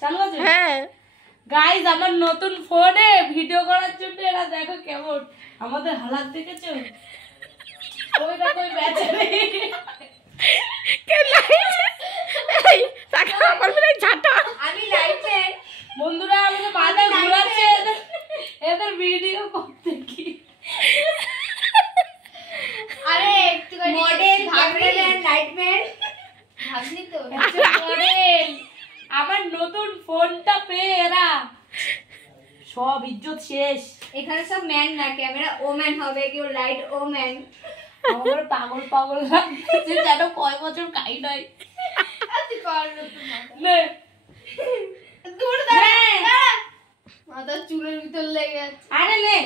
চালু আছে? হ্যাঁ গাইস আমার নতুন ফোনে ভিডিও করার জন্য এরা দেখো কেমন আমাদের হালাত দেখেছো? ওই দেখো ওই বেচারে বন্ধুরা আমাকে মাথা ঘুরাচ্ছে এদের ভিডিও করতে কি আরে একটু মডেল ক্যামেরাম্যান লাইটম্যান ভাবনি তো মডেল আমার নতুন ফোনটা পেয়ে এরা সব ইজ্জত শেষ। এখানে সব ম্যান না ক্যামেরা ওম্যান হবে কেউ লাইট ওম্যান আমার পাগল পাগল লাগছে যেন কয় বছর কাই নাই আচ্ছা কর নে দূর দাঁড়া মাথা চুলের ভিতর লেগে আছে আরে নে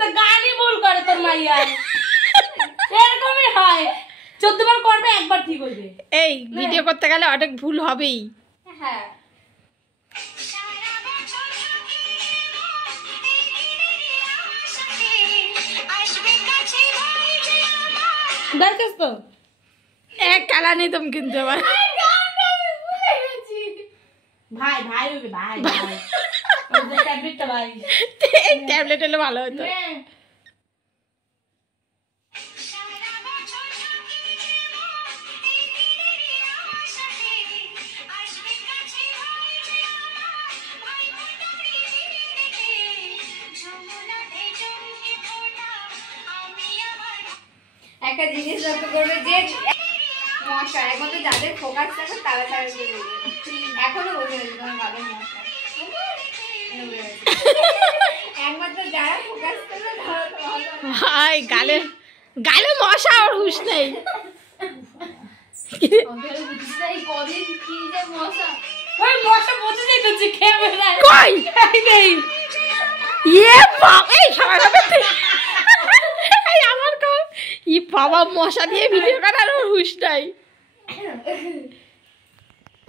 তো গানই ভুল করে তোর মাইয়া এরকমই হয় 14 বার করবে একবার ঠিক হইবে। এই ভিডিও করতে গেলে অনেক ভুল হবেই। হ্যাঁ দেখছিস তো এক কালা নেই তুমি কিন্তু আবার ভাই ভাই হইবে ভাই ভাই ওই ট্যাবলেটটা ভাই এই ট্যাবলেট হলে ভালো হতো। নে একটা জিনিস লক্ষ্য করবে যে মশা একমাত্র যাদের ফোকাস থাকে তারা তারা এখনো বসে আছে তোমার গালে মশা একমাত্র যারা ফোকাস করবে তারা তো ভালো ভাই গালে গালে মশা আর হুশ নেই। কদিন কি যে মশা ওই মশা বুঝে যাইতেছে ক্যামেরায় কই নেই ইয়ে বাবা এই সবাই এই আমার কো ই বাবা মশা দিয়ে ভিডিও করার হুশ নাই।